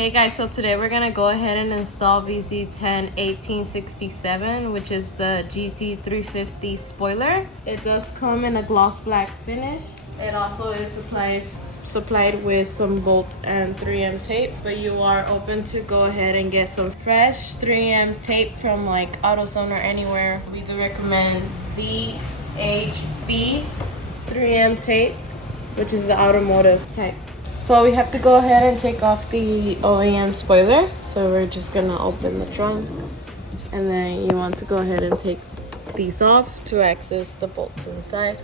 Hey guys, so today we're gonna go ahead and install vz101867, which is the GT350 spoiler. It does come in a gloss black finish. It also is supplied with some bolt and 3M tape, but you are open to go ahead and get some fresh 3M tape from like AutoZone or anywhere. We do recommend VHB 3M tape, which is the automotive type. So we have to go ahead and take off the OEM spoiler. So we're just gonna open the trunk, and then you want to go ahead and take these off to access the bolts inside.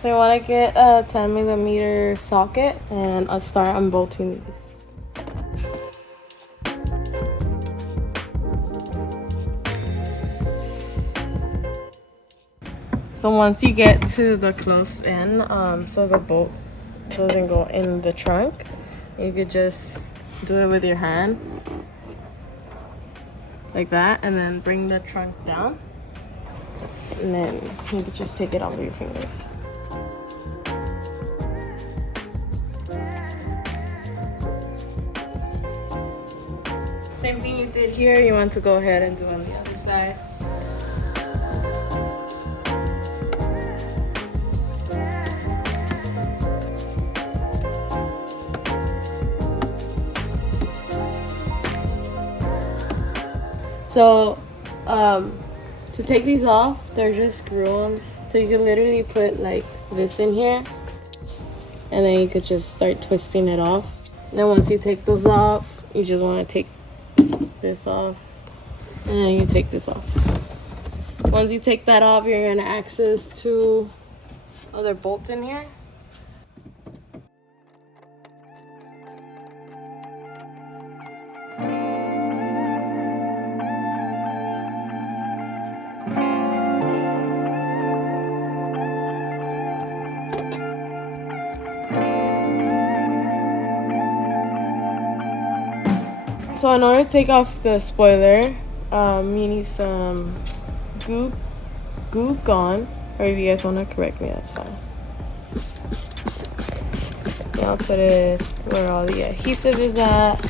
So you want to get a 10mm socket, and I'll start unbolting these. So once you get to the close end, so the bolt doesn't go in the trunk, you could just do it with your hand, like that, and then bring the trunk down, and then you could just take it off with your fingers. Same thing you did here, you want to go ahead and do on the other side. So, to take these off, they're just screw-ons. So you can literally put like this in here, and then you could just start twisting it off. And then once you take those off, you just want to take this off, and then you take this off. Once you take that off, you're gonna access two other bolts in here. So in order to take off the spoiler, you need some glue gun, or if you guys want to correct me, that's fine. And I'll put it where all the adhesive is at.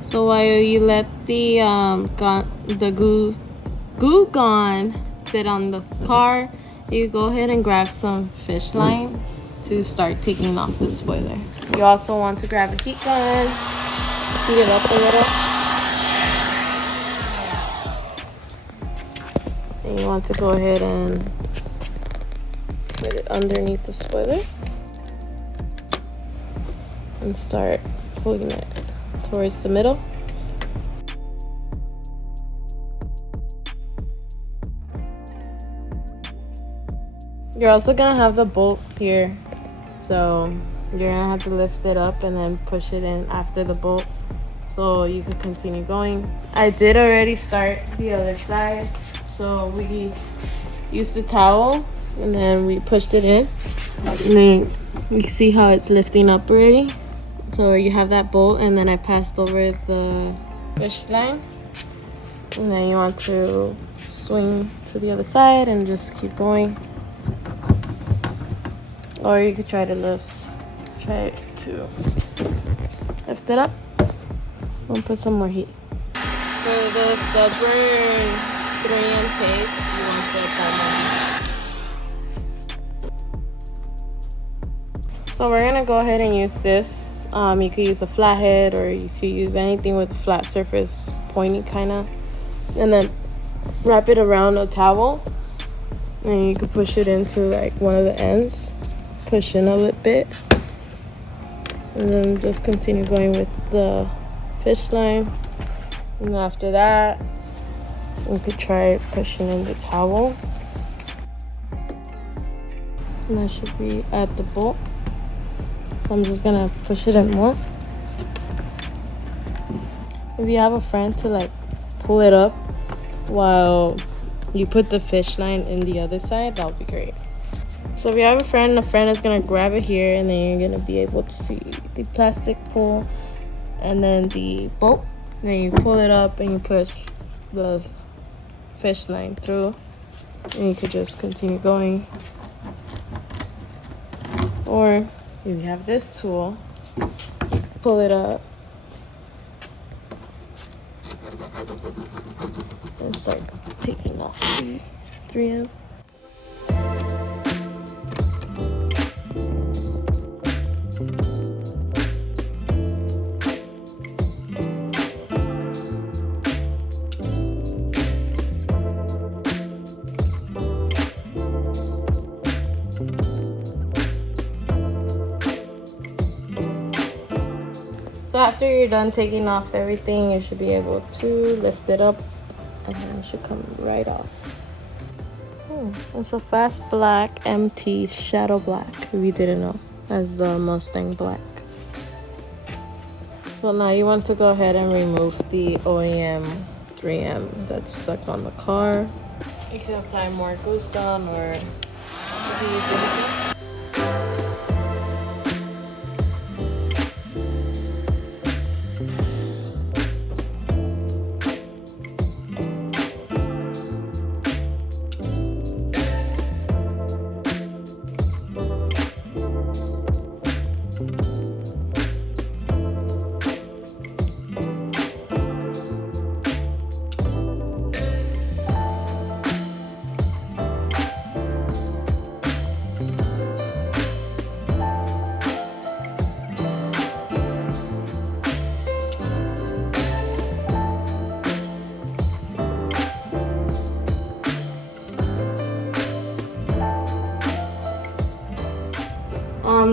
So while you let the glue gun sit on the car, you go ahead and grab some fish line to start taking off the spoiler. You also want to grab a heat gun, heat it up a little. And you want to go ahead and put it underneath the spoiler and start pulling it towards the middle. You're also gonna have the bolt here, so you're gonna have to lift it up and then push it in after the bolt so you can continue going. I did already start the other side, so we used the towel and then we pushed it in, and then you see how it's lifting up already. So you have that bolt, and then I passed over the fish line, and then you want to swing to the other side and just keep going. Or you could try to lift it up and put some more heat. For the stubborn 3M tape, you want to apply more heat. So we're gonna go ahead and use this. You could use a flathead, or you could use anything with a flat surface, pointy kinda, and then wrap it around a towel, and you could push it into like one of the ends. Push in a little bit, and then just continue going with the fish line. And after that, we could try pushing in the towel, and that should be at the bolt. So I'm just gonna push it in more. If you have a friend to like pull it up while you put the fish line in the other side, that would be great. So if you have a friend is gonna grab it here, and then you're gonna be able to see the plastic pull and then the bolt. And then you pull it up and you push the fish line through, and you could just continue going. Or if you have this tool, you can pull it up and start taking off the 3M. So after you're done taking off everything, you should be able to lift it up and then it should come right off. It's a fast black MT shadow black, if you didn't know, as the Mustang black. So now you want to go ahead and remove the OEM 3M that's stuck on the car. You can apply more goose down or use anything.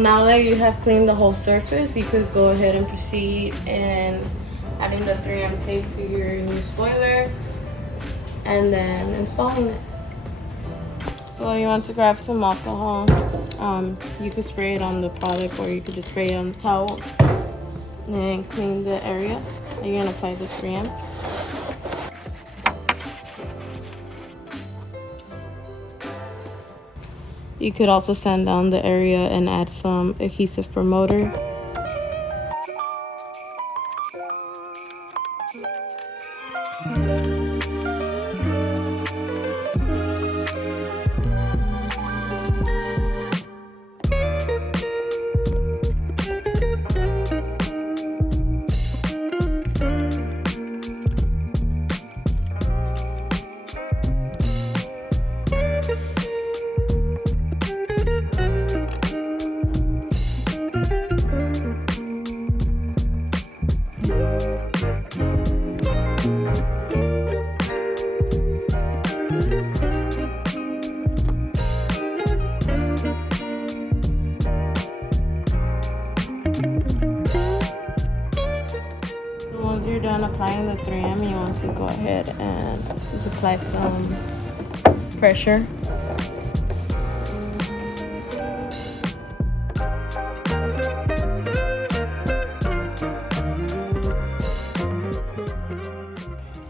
Now that you have cleaned the whole surface, you could go ahead and proceed in adding the 3M tape to your new spoiler and then installing it. So you want to grab some alcohol. You could spray it on the product or you could just spray it on the towel and then clean the area that you're gonna apply the 3M. You could also sand down the area and add some adhesive promoter. Once you're done applying the 3M, you want to go ahead and just apply some pressure.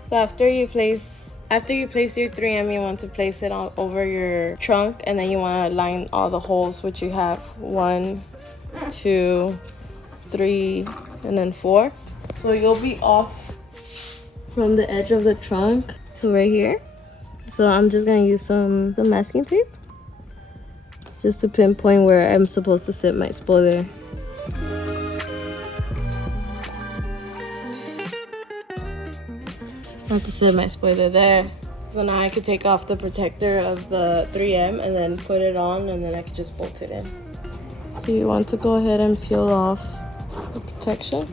So after you place your 3M, you want to place it over your trunk, and then you want to line all the holes, which you have 1, 2, 3, and then 4. So you'll be off from the edge of the trunk to right here. So I'm just gonna use some masking tape just to pinpoint where I'm supposed to sit my spoiler. I have to set my spoiler there. So now I could take off the protector of the 3M and then put it on, and then I could just bolt it in. So you want to go ahead and peel off the protection.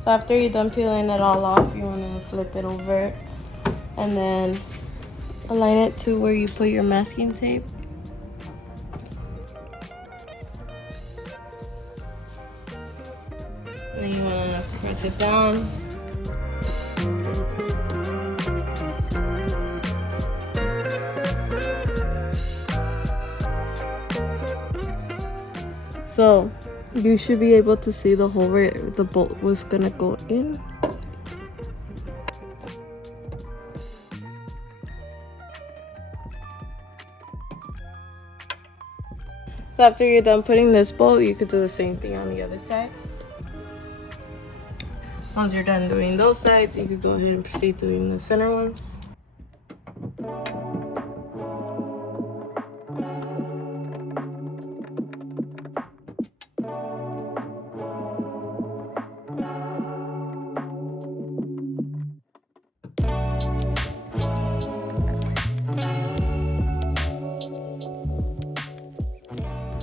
So after you're done peeling it all off, you want to flip it over and then align it to where you put your masking tape. Then you want to press it down. So you should be able to see the hole where the bolt was gonna go in. So after you're done putting this bolt, you could do the same thing on the other side. Once you're done doing those sides, you could go ahead and proceed doing the center ones.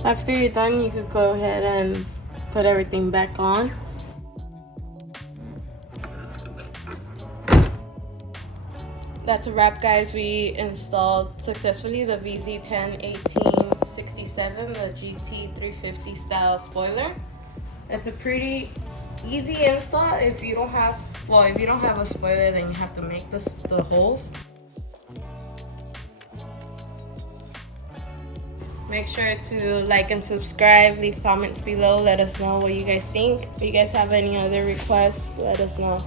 After you're done, you could go ahead and put everything back on. That's a wrap, guys. We installed successfully the vz101867, the GT350 style spoiler. It's a pretty easy install. If you don't have a spoiler, then you have to make the holes. Make sure to like and subscribe, leave comments below, let us know what you guys think. If you guys have any other requests, let us know.